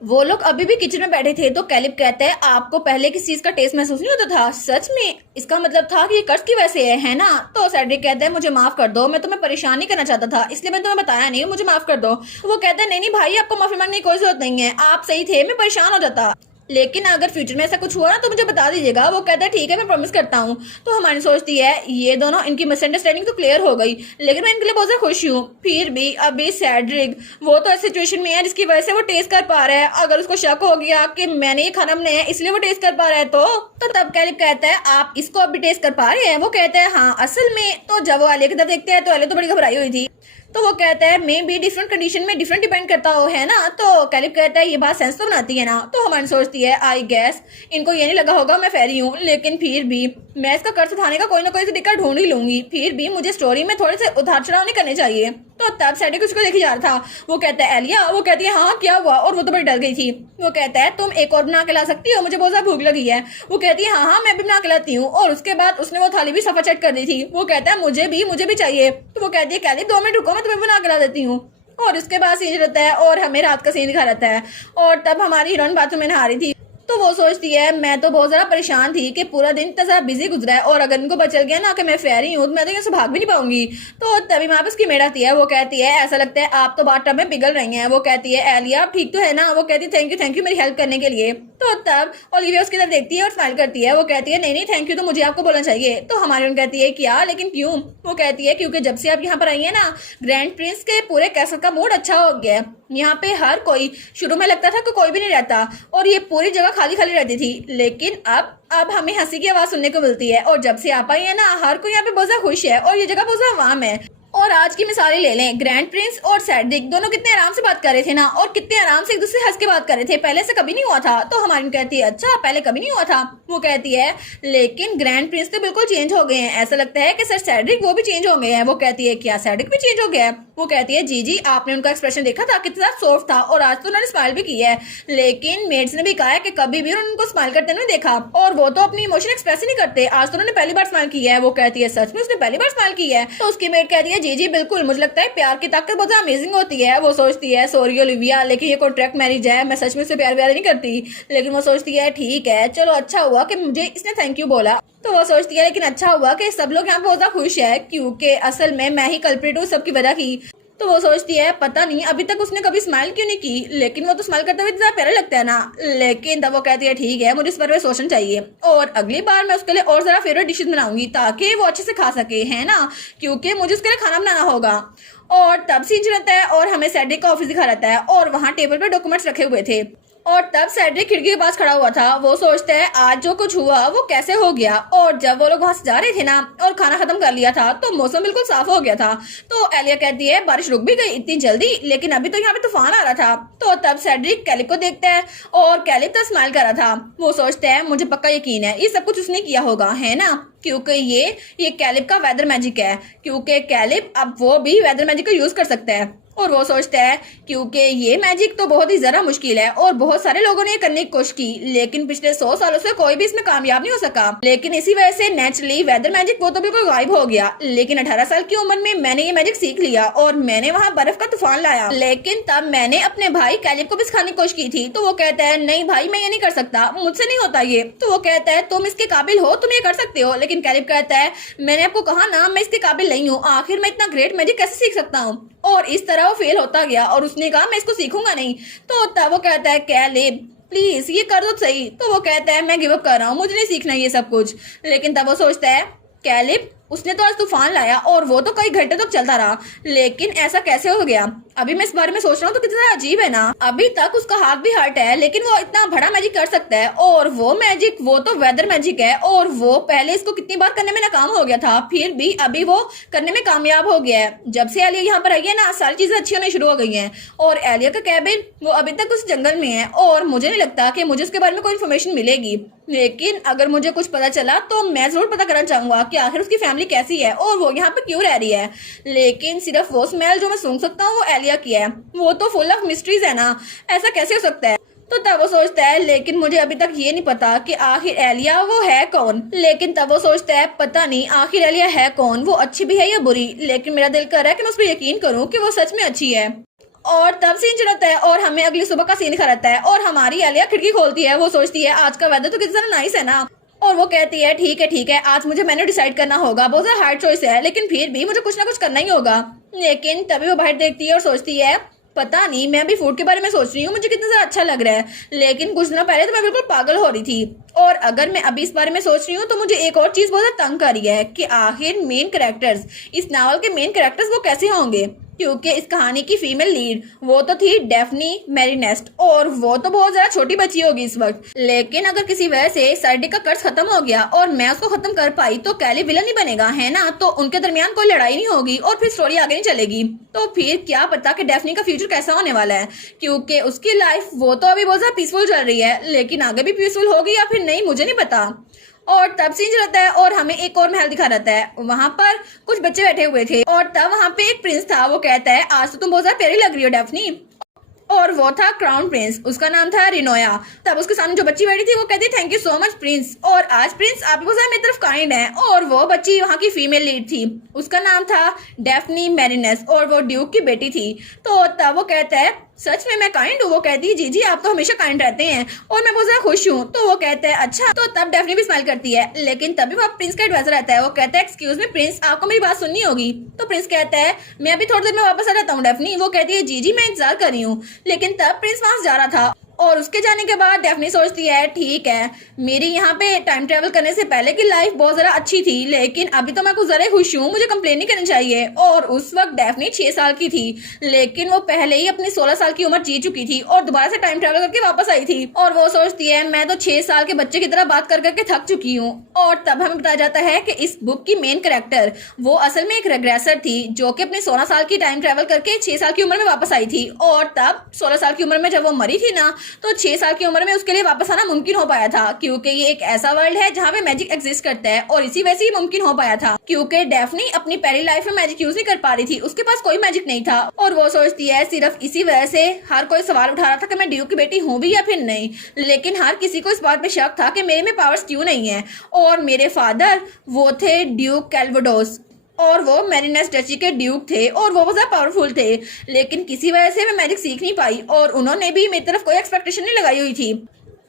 वो लोग अभी भी किचन में बैठे थे तो कैलिब कहता है आपको पहले किस चीज का टेस्ट महसूस नहीं होता था? सच में? इसका मतलब था कि ये कर्ज की वजह से है ना? तो सेड्रिक कहता है मुझे माफ कर दो, मैं तुम्हें परेशान नहीं करना चाहता था, इसलिए मैंने तुम्हें बताया नहीं, मुझे माफ कर दो। वो कहता है नहीं नहीं भाई, आपको माफी मांगने की कोई जरूरत नहीं है, आप सही थे, मैं परेशान हो जाता, लेकिन अगर फ्यूचर में ऐसा कुछ हुआ ना तो मुझे बता दीजिएगा। वो कहता है ठीक है, मैं प्रॉमिस करता हूँ। तो हमारी सोचती है ये दोनों, इनकी मिसअंडरस्टैंडिंग तो क्लियर हो गई, लेकिन मैं इनके लिए बहुत ज्यादा खुश हूँ। फिर भी अभी सैड्रिक वो तो ऐसी सिचुएशन में है जिसकी वजह से वो टेस्ट कर पा रहा है। अगर उसको शक हो गया कि मैंने ये खाना बनाया इसलिए वो टेस्ट कर पा रहा है तो तब कैलिब कहता है आप इसको अभी टेस्ट कर पा रहे हैं? वो कहता है हाँ असल में। तो जब वो आलिया की तरफ देखते हैं तो आलिया तो बड़ी घबराई हुई थी। तो वो कहता है मे बी डिफरेंट कंडीशन में डिफरेंट डिपेंड करता हो, है ना? तो कैलिब कहता है ये बात सेंस तो बनाती है ना? तो हमारी सोचती है आई गेस इनको ये नहीं लगा होगा मैं फेरी हूँ, लेकिन फिर भी मैं इसका कर्ज उठाने का कोई ना कोई तरीका ढूंढ ही लूंगी। फिर भी मुझे स्टोरी में थोड़े से उतार चढ़ाव नहीं करने चाहिए। तो तब सैडिक उसको देखी जा रहा था। वो कहता है एलिया, वो कहती है हाँ क्या हुआ? और वो तो बड़ी डर गई थी। वो कहता है तुम एक और बना के ला सकती हो, मुझे बहुत ज्यादा भूख लगी है। वो कहती है हाँ हाँ मैं भी बना के लाती हूँ। और उसके बाद उसने वो थाली भी सफा चट कर दी थी। वो कहता है मुझे भी चाहिए। तो वो कहती है कैली 2 मिनट रुको, मैं तुम्हें बना के ला देती हूँ। और उसके बाद सीन रहता है और हमें रात का सीन दिखा रहता है। और तब हमारी हीरोइन बाथरूम में नहा रही थी। तो वो सोचती है मैं तो बहुत ज्यादा परेशान थी कि पूरा दिन इतना ज्यादा बिजी गुजरा है, और अगर इनको पता चल गया ना कि मैं फेरी हूँ तो मैं तो यहाँ से भाग भी नहीं पाऊंगी। तो तभी वहां पे उसकी मेड आती है। वो कहती है ऐसा लगता है आप तो बाथटब में पिघल रही हैं। वो कहती है एलिया आप ठीक तो है ना? वो कहती है थैंक यू मेरी हेल्प करने के लिए। तो तब ओलिविया उसकी तरफ देखती है और स्माइल करती है। वो कहती है नहीं नहीं थैंक यू तो मुझे आपको बोलना चाहिए। तो हमारी उन कहती है क्या, लेकिन क्यों? वो कहती है क्योंकि जब से आप यहाँ पर आई है ना, ग्रैंड प्रिंस के पूरे कैसल का मूड अच्छा हो गया है। यहाँ पे हर कोई, शुरू में लगता था कि कोई भी नहीं रहता और ये पूरी जगह खाली खाली रहती थी, लेकिन अब हमें हंसी की आवाज सुनने को मिलती है। और जब से आप आई है ना, हर कोई यहाँ पे बहुत ज्यादा खुश है और ये जगह बहुत ज्यादा वार्म है। और आज की मिसालें ले लें, ग्रैंड प्रिंस और सैड्रिक दोनों कितने आराम से बात कर रहे थे ना, और कितने आराम से एक दूसरे हंस के बात कर रहे थे। पहले से कभी नहीं हुआ था। तो हमारी कहती है अच्छा पहले कभी नहीं हुआ था? वो कहती है लेकिन ग्रैंड प्रिंस तो बिल्कुल चेंज हो गए हैं, ऐसा लगता है कि सर सैड्रिक वो भी चेंज हो गए हैं। वो कहती है क्या सैड्रिक भी चेंज हो गया है? वो कहती है जी आपने उनका एक्सप्रेशन देखा था कितना सॉफ्ट था, और आज तो उन्होंने स्माइल भी की है, लेकिन मेड्स ने भी कहा है कि कभी भी उनको स्माइल करते नहीं देखा, और वो तो अपनी इमोशन एक्सप्रेस ही नहीं करते, आज तो उन्होंने पहली बार स्माइल की है। वो कहती है सच में उसने पहली बार स्माइल की है? तो उसकी मेड कहती है जी बिल्कुल, मुझे लगता है प्यार की ताकत बहुत अमेजिंग होती है। वो सोचती है सॉरी ओलिविया, लेकिन ये कॉन्ट्रैक्ट मैरिज है, मैं सच में उससे प्यार नहीं करती। लेकिन वो सोचती है ठीक है चलो अच्छा हुआ कि मुझे इसने थैंक यू बोला। तो वो सोचती है लेकिन अच्छा हुआ कि सब लोग यहाँ पे बहुत खुश है, क्योंकि असल में मैं ही कल्प्रिट हूँ सबकी वजह की। तो वो सोचती है पता नहीं अभी तक उसने कभी स्माइल क्यों नहीं की, लेकिन वो तो स्माइल करते हुए इतना प्यारा लगता है ना। लेकिन तब वो कहती है ठीक है मुझे इस पर सोचना चाहिए, और अगली बार मैं उसके लिए और जरा फेवरेट डिशेज बनाऊंगी ताकि वो अच्छे से खा सके, है ना? क्योंकि मुझे उसके लिए खाना बनाना होगा। और तब सीन रहता है और हमें सैड्रिक का ऑफिस दिखा रहता है, और वहाँ टेबल पर डॉक्यूमेंट्स रखे हुए थे। और तब सैड्रिक खिड़की के पास खड़ा हुआ था। वो सोचता है आज जो कुछ हुआ वो कैसे हो गया। और जब वो लोग वहां से जा रहे थे ना और खाना खत्म कर लिया था तो मौसम बिल्कुल साफ हो गया था। तो एलिया कहती है बारिश रुक भी गई इतनी जल्दी, लेकिन अभी तो यहाँ पे तूफान आ रहा था। तो तब सैड्रिक कैलिब को देखता है और कैलिब तो स्माइल कर रहा था। वो सोचता है मुझे पक्का यकीन है ये सब कुछ उसने किया होगा, है ना? क्योंकि ये कैलिब का वेदर मैजिक है, क्योंकि कैलिब अब वो भी वेदर मैजिक का यूज कर सकता है। और वो सोचता है क्योंकि ये मैजिक तो बहुत ही ज्यादा मुश्किल है और बहुत सारे लोगों ने ये करने की कोशिश की, लेकिन पिछले 100 सालों से कोई भी इसमें कामयाब नहीं हो सका। लेकिन इसी वजह से नेचुरली वेदर मैजिक वो तो बिल्कुल गायब हो गया। लेकिन 18 साल की उम्र में मैंने ये मैजिक सीख लिया और मैंने वहाँ बर्फ का तूफान लाया। लेकिन तब मैंने अपने भाई कैलिब को भी सिखाने की कोशिश की थी। तो वो कहता है नहीं भाई मैं ये नहीं कर सकता, मुझसे नहीं होता ये। तो वो कहता है तुम इसके काबिल हो, तुम ये कर सकते हो। लेकिन कैलिब कहता है मैंने आपको कहा ना मैं इसके काबिल नहीं हूँ, आखिर मैं इतना ग्रेट मैजिक कैसे सीख सकता हूँ? और इस तरह वो फेल होता गया और उसने कहा मैं इसको सीखूंगा नहीं। तो तब वो कहता है कैलिब प्लीज ये कर दो सही। तो वो कहता है मैं गिव अप कर रहा हूँ, मुझे नहीं सीखना ये सब कुछ। लेकिन तब वो सोचता है कैलिब उसने तो आज तूफान लाया और वो तो कई घंटे तक चलता रहा, लेकिन ऐसा कैसे हो गया? अभी मैं इस बारे में सोच रहा हूँ तो कितना अजीब है ना। अभी तक उसका हाथ भी हर्ट है, लेकिन वो इतना बड़ा मैजिक कर सकता है, और वो मैजिक वो तो वेदर मैजिक है, और वो पहले इसको कितनी बार करने में नाकाम हो गया था, फिर भी अभी वो करने में कामयाब हो गया है। जब से एलिया यहाँ पर आई है ना, सारी चीजें अच्छी होनी शुरू हो गई हैं। और एलिया का कैबिन वो अभी तक उस जंगल में है, और मुझे नहीं लगता कि मुझे उसके बारे में कोई इन्फॉर्मेशन मिलेगी। लेकिन अगर मुझे कुछ पता चला तो मैं जरूर पता करना चाहूंगा कि आखिर उसकी फैमिली कैसी है और वो यहाँ पे क्यों रह रही है। लेकिन सिर्फ वो स्मेल जो मैं सूंघ सकता हूँ वो एलिया की है, वो तो फुल ऑफ मिस्ट्रीज है ना, ऐसा कैसे हो सकता है? तो तब वो सोचता है लेकिन मुझे अभी तक ये नहीं पता कि आखिर एलिया वो है कौन। लेकिन तब वो सोचता है पता नहीं आखिर एलिया है कौन, वो अच्छी भी है या बुरी। लेकिन मेरा दिल कर रहा है कि मैं उस पर यकीन करूँ कि वो सच में अच्छी है। और तब सीन चढ़ता है और हमें अगली सुबह का सीन दिखा रहता है और हमारी आलिया खिड़की खोलती है। वो सोचती है आज का वेदर तो कितना नाइस है ना, और वो कहती है ठीक है आज मुझे मेन्यू डिसाइड करना होगा, बहुत ज़्यादा हार्ड चॉइस है लेकिन फिर भी मुझे कुछ ना कुछ करना ही होगा। लेकिन तभी वो बाहर देखती है और सोचती है पता नहीं, मैं अभी फूड के बारे में सोच रही हूँ, मुझे कितना ज़्यादा अच्छा लग रहा है, लेकिन कुछ दिनों पहले तो मैं बिल्कुल पागल हो रही थी। और अगर मैं अभी इस बारे में सोच रही हूँ तो मुझे एक और चीज़ बहुत ज़्यादा तंग कर रही है कि आखिर मेन कैरेक्टर्स, इस नावल के मेन कैरेक्टर्स वो कैसे होंगे, क्योंकि इस कहानी की फीमेल लीड वो तो थी डेफनी मैरीनेस्ट और वो तो बहुत ज्यादा छोटी बच्ची होगी इस वक्त। लेकिन अगर किसी वजह से सर्डी का कर्ज खत्म हो गया और मैं उसको खत्म कर पाई तो कैली विलन ही बनेगा, है ना, तो उनके दरमियान कोई लड़ाई नहीं होगी और फिर स्टोरी आगे नहीं चलेगी। तो फिर क्या पता कि डेफनी का फ्यूचर कैसा होने वाला है, क्योंकि उसकी लाइफ वो तो अभी बहुत ज्यादा पीसफुल चल रही है, लेकिन आगे भी पीसफुल होगी या फिर नहीं मुझे नहीं पता। और तब सीन रहता है और हमें एक और महल दिखा रहता है, वहां पर कुछ बच्चे बैठे हुए थे और तब वहां पे एक प्रिंस था। वो कहता है आज तो तुम बहुत ज्यादा प्यारी लग रही हो डेफनी, और वो था क्राउन प्रिंस, उसका नाम था रिनोया। तब उसके सामने जो बच्ची बैठी थी वो कहती thank you so much Prince, और आज प्रिंस आप बहुत ज्यादा मेरी तरफ काइंड है। और वो बच्ची वहाँ की फीमेल लीड थी, उसका नाम था डेफनी मैरिनेस और वो ड्यूक की बेटी थी। तो तब वो कहता है सच में मैं काइंड हूँ। वो कहती है जी जी आप तो हमेशा काइंड रहते हैं और मैं बहुत ज्यादा खुश हूँ। तो वो कहता है अच्छा। तो तब डेफनी भी स्माइल करती है, लेकिन तभी वो प्रिंस का एडवाइजर आता है। वो कहता है एक्सक्यूज मी प्रिंस, आपको मेरी बात सुननी होगी। तो प्रिंस कहता है मैं अभी थोड़ी देर में वापस आ जाता हूँ डेफनी। वो कहती है जी जी मैं इंतजार कर रही हूँ। लेकिन तब प्रिंस वहां जा रहा था और उसके जाने के बाद डेफनी सोचती है ठीक है मेरी यहाँ पे टाइम ट्रेवल करने से पहले की लाइफ बहुत जरा अच्छी थी, लेकिन अभी तो मैं कुछ जरा खुश हूँ, मुझे कंप्लेन नहीं करनी चाहिए। और उस वक्त डेफनी 6 साल की थी, लेकिन वो पहले ही अपनी 16 साल की उम्र जी चुकी थी और दोबारा से टाइम ट्रेवल करके वापस आई थी। और वो सोचती है मैं तो 6 साल के बच्चे की तरह बात कर करके थक चुकी हूँ। और तब हमें बताया जाता है कि इस बुक की मेन कैरेक्टर वो असल में एक रेग्रेसर थी जो कि अपने 16 साल की टाइम ट्रेवल करके 6 साल की उम्र में वापस आई थी। और तब 16 साल की उम्र में जब वो मरी थी ना, तो 6 साल की उम्र में उसके लिए वापस आना मुमकिन हो पाया था, क्योंकि ये एक ऐसा वर्ल्ड है जहाँ पे मैजिक एग्जिस्ट करता है। और इसी वजह से ही मुमकिन हो पाया था, क्योंकि डेफनी अपनी पहली लाइफ में मैजिक यूज नहीं कर पा रही थी, उसके पास कोई मैजिक नहीं था। और वो सोचती है सिर्फ इसी वजह से हर कोई सवाल उठा रहा था कि मैं ड्यूक की बेटी हूँ भी या फिर नहीं, लेकिन हर किसी को इस बात पे शक था कि मेरे में पावर्स क्यों नहीं है। और मेरे फादर वो थे ड्यूक कैल्वाडोस और वो मैरिनेस डची के ड्यूक थे और वो बहुत पावरफुल थे, लेकिन किसी वजह से मैं मैजिक सीख नहीं पाई और उन्होंने भी मेरी तरफ कोई एक्सपेक्टेशन नहीं लगाई हुई थी।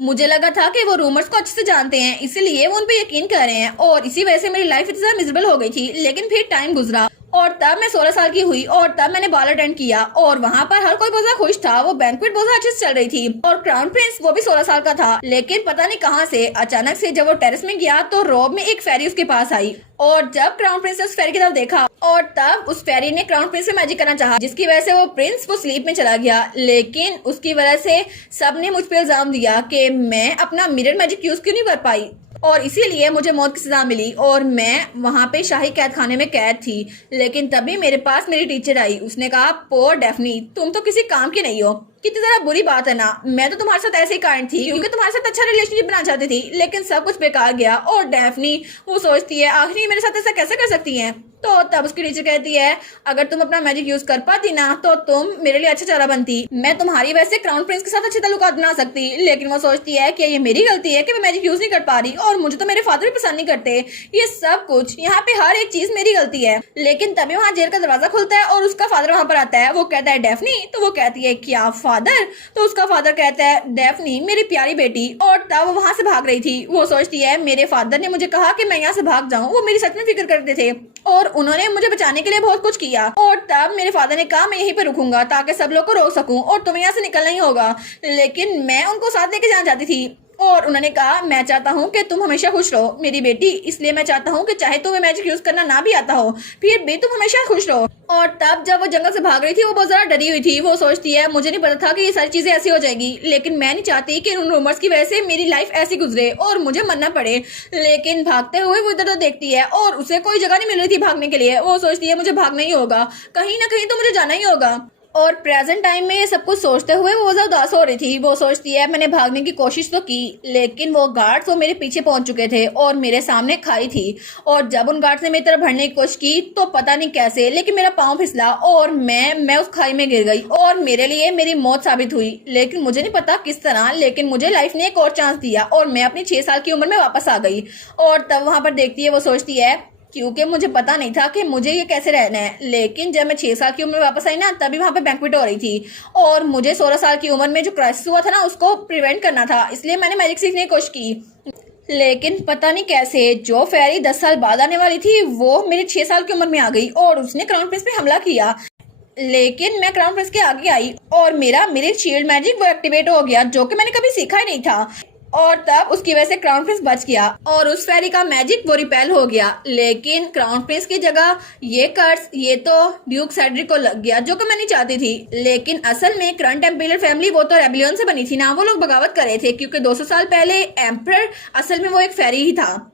मुझे लगा था कि वो रूमर्स को अच्छे से जानते हैं, इसीलिए वो उन पे यकीन कर रहे हैं और इसी वजह से मेरी लाइफ इतनी ज्यादा मिजरेबल हो गई थी। लेकिन फिर टाइम गुजरा और तब मैं 16 साल की हुई और तब मैंने बॉल अटेंड किया और वहाँ पर हर कोई बहुत ज्यादा खुश था, वो बैंक्वेट बहुत अच्छे से चल रही थी। और क्राउन प्रिंस वो भी 16 साल का था, लेकिन पता नहीं कहाँ से अचानक से जब वो टेरेस में गया तो रोब में एक फेरी उसके पास आई। और जब क्राउन प्रिंस ने उस फेरी की तरफ देखा और तब उस फेरी ने क्राउन प्रिंस से मैजिक करना चाहा, जिसकी वजह से वो प्रिंस वो स्लीप में चला गया। लेकिन उसकी वजह से सबने मुझ पर इल्जाम दिया कि मैं अपना मिरर मैजिक यूज क्यों नहीं कर पाई और इसीलिए मुझे मौत की सजा मिली और मैं वहाँ पे शाही कैद खाने में कैद थी। लेकिन तभी मेरे पास मेरी टीचर आई, उसने कहा पोर डेफनी तुम तो किसी काम की नहीं हो। कितनी ज्यादा बुरी बात है ना, मैं तो तुम्हारे साथ ऐसे ही काइंड थी क्योंकि तुम्हारे साथ अच्छा रिलेशनशिप बनाना चाहती थी, लेकिन सब कुछ बेकार गया। और डेफनी वो सोचती है आखिर मेरे साथ ऐसा कैसे कर सकती है। तो तब उसकी टीचर कहती है अगर तुम अपना मैजिक यूज कर पाती ना तो तुम मेरे लिए अच्छा चारा बनती, मैं तुम्हारी वजह से क्राउन प्रिंस के साथ अच्छे ताल्लुकात बना सकती। लेकिन वो सोचती है कि ये मेरी गलती है कि मैं मैजिक यूज नहीं कर पा रही और मुझे तो मेरे फादर भी पसंद नहीं करते, ये सब कुछ यहाँ पे हर एक चीज मेरी गलती है। लेकिन तभी वहाँ जेल का दरवाजा खुलता है और उसका फादर वहाँ पर आता है। वो कहता है डेफनी, तो वो कहती है क्या फादर? तो उसका फादर कहता है डेफनी मेरी प्यारी बेटी। और तब वो वहां से भाग रही थी, वो सोचती है मेरे फादर ने मुझे कहा कि मैं यहाँ से भाग जाऊं, वो मेरी सच में फिक्र करते थे और उन्होंने मुझे बचाने के लिए बहुत कुछ किया। और तब मेरे फादर ने कहा मैं यहीं पे रुकूंगा ताकि सब लोग को रोक सकूं और तुम्हें यहाँ से निकलना ही होगा। लेकिन मैं उनको साथ लेके जाना चाहती थी और उन्होंने कहा मैं चाहता हूँ कि तुम हमेशा खुश रहो मेरी बेटी, इसलिए मैं चाहता हूँ कि चाहे तुम्हें मैजिक यूज करना ना भी आता हो फिर भी तुम हमेशा खुश रहो। और तब जब वो जंगल से भाग रही थी वो बहुत ज्यादा डरी हुई थी, वो सोचती है मुझे नहीं पता था कि ये सारी चीजें ऐसी हो जाएगी, लेकिन मैं नहीं चाहती कि उन रूमर्स की वजह से मेरी लाइफ ऐसी गुजरे और मुझे मरना पड़े। लेकिन भागते हुए वो इधर उधर देखती है और उसे कोई जगह नहीं मिल रही थी भागने के लिए। वो सोचती है मुझे भागना ही होगा, कहीं ना कहीं तो मुझे जाना ही होगा। और प्रेजेंट टाइम में ये सब कुछ सोचते हुए वो ज्यादा उदास हो रही थी। वो सोचती है मैंने भागने की कोशिश तो की, लेकिन वो गार्ड्स वो मेरे पीछे पहुंच चुके थे और मेरे सामने खाई थी। और जब उन गार्ड्स ने मेरी तरफ बढ़ने की कोशिश की तो पता नहीं कैसे लेकिन मेरा पाँव फिसला और मैं उस खाई में गिर गई और मेरे लिए मेरी मौत साबित हुई। लेकिन मुझे नहीं पता किस तरह, लेकिन मुझे लाइफ ने एक और चांस दिया और मैं अपनी 6 साल की उम्र में वापस आ गई। और तब वहां पर देखती है वो सोचती है क्योंकि मुझे पता नहीं था कि मुझे ये कैसे रहना है। लेकिन जब मैं 6 साल की उम्र में वापस आई ना, तभी वहाँ पे बैंक्वेट हो रही थी और मुझे 16 साल की उम्र में जो क्राइसिस हुआ था ना, उसको प्रिवेंट करना था। इसलिए मैंने मैजिक सीखने की कोशिश की। लेकिन पता नहीं कैसे जो फेरी 10 साल बाद आने वाली थी, वो मेरी 6 साल की उम्र में आ गई और उसने क्राउन प्रिंस पे हमला किया। लेकिन मैं क्राउन प्रिंस के आगे आई और मेरा मिरेक शील्ड मैजिक वो एक्टिवेट हो गया, जो कि मैंने कभी सीखा ही नहीं था। और तब उसकी वजह से क्राउन प्रिंस बच गया और उस फेरी का मैजिक वो रिपेल हो गया। लेकिन क्राउन प्रिंस की जगह ये कर्स ये तो ड्यूक सेड्रिक को लग गया, जो कि मैं नहीं चाहती थी। लेकिन असल में करंट एम्पियर फैमिली वो तो रेबिलियन से बनी थी ना, वो लोग बगावत कर रहे थे क्योंकि 200 साल पहले एम्पर असल में वो एक फेरी ही था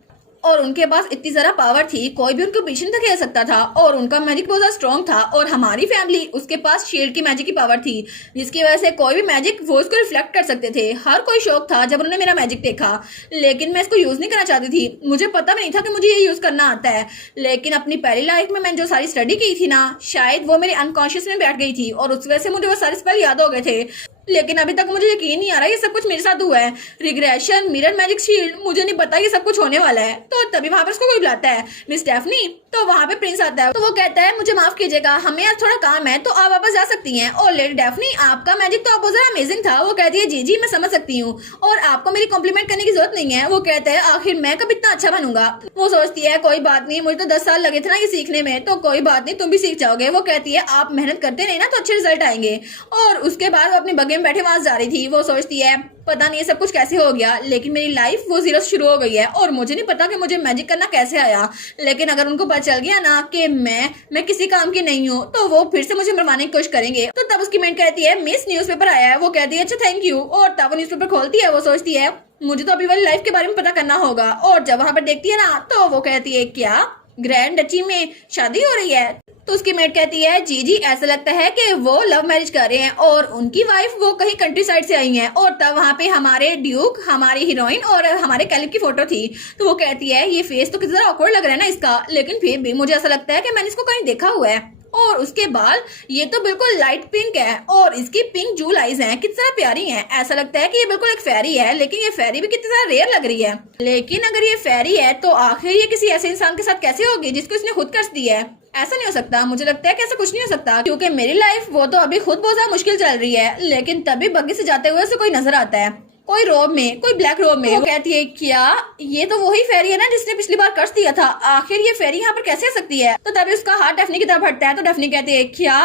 और उनके पास इतनी ज़रा पावर थी, कोई भी उनको पीछे नहीं खेल सकता था और उनका मैजिक बहुत ज़्यादा स्ट्रॉन्ग था। और हमारी फैमिली उसके पास शील्ड की मैजिक की पावर थी, जिसकी वजह से कोई भी मैजिक वो उसको रिफ्लेक्ट कर सकते थे। हर कोई शौक था जब उन्होंने मेरा मैजिक देखा, लेकिन मैं इसको यूज़ नहीं करना चाहती थी। मुझे पता भी नहीं था कि मुझे ये यूज़ करना आता है। लेकिन अपनी पहली लाइफ में मैंने जो सारी स्टडी की थी ना, शायद वो मेरे अनकॉन्शियस में बैठ गई थी और उस वजह से मुझे वो सारे स्पेल याद हो गए थे। लेकिन अभी तक मुझे यकीन नहीं आ रहा ये सब कुछ मेरे साथ हुआ है। रिग्रेशन, मिरर मैजिक शील्ड, मुझे नहीं पता ये सब कुछ होने वाला है। तो तभी वहां पर उसको कोई बुलाता है, मिस स्टेफनी। तो वहां पे प्रिंस आता है, तो वो कहता है मुझे माफ कीजिएगा, हमें आज थोड़ा काम है तो आप वापस जा सकती हैं। और लेडी डेफनी, आपका मैजिक तो बहुत ज्यादा अमेजिंग था। वो कहती है जी जी मैं समझ सकती हूँ और आपको मेरी कॉम्प्लीमेंट करने की जरूरत नहीं है। वो कहता है आखिर मैं कब इतना अच्छा बनूंगा। वो सोचती है कोई बात नहीं, मुझे तो 10 साल लगे थे ना ये सीखने में, तो कोई बात नहीं तुम भी सीख जाओगे। वो कहती है आप मेहनत करते नहीं ना तो अच्छे रिजल्ट आएंगे। और उसके बाद वो अपनी बग्घे में बैठे वहां जा रही थी। वो सोचती है पता नहीं ये सब कुछ कैसे हो गया, लेकिन मेरी लाइफ वो जीरो से शुरू हो गई है और मुझे नहीं पता कि मुझे मैजिक करना कैसे आया। लेकिन अगर उनको पता चल गया ना कि मैं किसी काम की नहीं हूँ, तो वो फिर से मुझे मरवाने की कोशिश करेंगे। तो तब उसकी मेट कहती है मिस न्यूज़पेपर आया है। वो कहती है अच्छा थैंक यू। और तब वो न्यूज़पेपर खोलती है। वो सोचती है मुझे तो अभी वाली लाइफ के बारे में पता करना होगा। और जब वहां पर देखती है ना, तो वो कहती है क्या ग्रैंड डची में शादी हो रही है। तो उसकी मेट कहती है जी जी ऐसा लगता है कि वो लव मैरिज कर रहे हैं और उनकी वाइफ वो कहीं कंट्री साइड से आई हैं। और तब वहां पे हमारे ड्यूक, हमारी हीरोइन और हमारे कैलिब की फोटो थी। तो वो कहती है ये फेस तो कितना ऑकवर्ड लग रहा है ना इसका, लेकिन फिर भी मुझे ऐसा लगता है कि मैंने इसको कहीं देखा हुआ है। और उसके बाद ये तो बिल्कुल लाइट पिंक है और इसकी पिंक जूल आईज हैं, कितना प्यारी हैं। ऐसा लगता है कि ये बिल्कुल एक फेरी है, लेकिन ये फेरी भी कितनी ज्यादा रेयर लग रही है। लेकिन अगर ये फेरी है तो आखिर ये किसी ऐसे इंसान के साथ कैसे होगी जिसको इसने खुद कर्ज दी है। ऐसा नहीं हो सकता, मुझे लगता है कि ऐसा कुछ नहीं हो सकता, क्योंकि मेरी लाइफ वो तो अभी खुद बहुत ज्यादा मुश्किल चल रही है। लेकिन तभी बग्गी से जाते हुए उसे कोई नजर आता है, कोई रोब में, कोई ब्लैक रोब में। वो कहती है क्या ये तो वही फेरी है ना जिसने पिछली बार कर्ज दिया था, आखिर ये फेरी यहाँ पर कैसे आ सकती है। तो तभी उसका हाथ डेफनी की तरफ हटता है। तो डेफनी कहती है क्या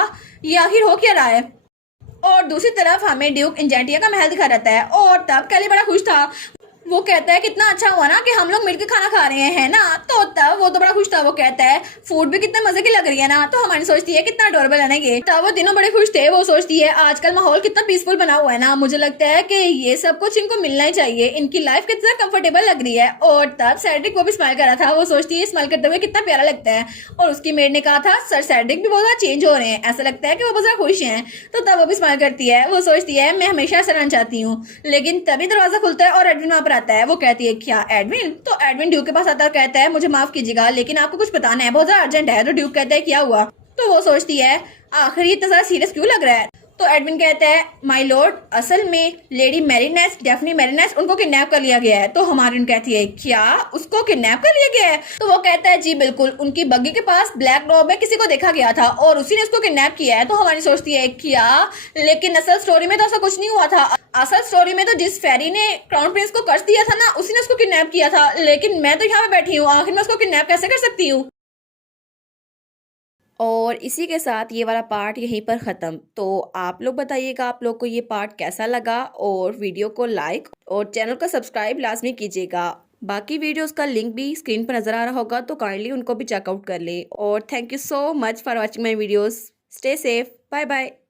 ये आखिर हो क्या रहा है। और दूसरी तरफ हमें ड्यूक इंजेंटिया का महल दिखा रहता है और तब कैली बड़ा खुश था। वो कहता है कितना अच्छा हुआ ना कि हम लोग मिलकर खाना खा रहे हैं ना। तो तब वो तो बड़ा खुश था। वो कहता है फूड भी कितना मजे की लग रही है ना। तो हमारी सोचती है कितना अडोरेबल है ना ये। तब वो तीनों बड़े खुश थे। वो सोचती है आजकल माहौल कितना पीसफुल बना हुआ है ना, मुझे लगता है कि ये सब कुछ इनको मिलना ही चाहिए, इनकी लाइफ कितना कंफर्टेबल लग रही है। और तब सैड्रिक वो भी स्माइल कर रहा था। वो सोचती है स्माइल करते हुए कितना प्यारा लगता है। और उसकी मेड ने कहा था सर सैड्रिक भी बहुत ज्यादा चेंज हो रहे हैं, ऐसा लगता है कि वो बहुत ज्यादा खुश हैं। तो तब वो भी स्माइल करती है। वो सोचती है मैं हमेशा ऐसा रहना चाहती हूँ। लेकिन तभी दरवाजा खुलता है और एडविन वहां पर आता है। वो कहती है क्या एडविन। तो एडविन ड्यूक के पास आता है, कहता है मुझे माफ कीजिएगा लेकिन आपको कुछ बताना है, बहुत ज्यादा अर्जेंट है। तो ड्यूक कहता है क्या हुआ। तो वो सोचती है आखिर ये इतना ज्यादा सीरियस क्यों लग रहा है। तो एडविन कहता है माय लॉर्ड असल में लेडी मैरीनेस, डेफनी मैरीनेस, उनको किडनैप कर लिया गया है। तो हमारी कहती है क्या उसको किडनैप कर लिया गया है। तो वो कहता है जी बिल्कुल, उनकी बग्गी के पास ब्लैक रोब में किसी को देखा गया था और उसी ने उसको किडनैप किया है। तो हमारी सोचती है क्या, लेकिन असल स्टोरी में तो ऐसा कुछ नहीं हुआ था। असल स्टोरी में तो जिस फेरी ने क्राउन प्रिंस को कर्ज दिया था ना, उसी ने उसको किडनैप किया था। लेकिन मैं तो यहाँ पे बैठी हूँ, आखिर मैं उसको किडनैप कैसे कर सकती हूँ। और इसी के साथ ये वाला पार्ट यहीं पर ख़त्म। तो आप लोग बताइएगा आप लोग को ये पार्ट कैसा लगा और वीडियो को लाइक और चैनल को सब्सक्राइब लाजमी कीजिएगा। बाकी वीडियोस का लिंक भी स्क्रीन पर नज़र आ रहा होगा, तो काइंडली उनको भी चेकआउट कर ले। और thank you so much for watching my videos. Stay safe, bye bye.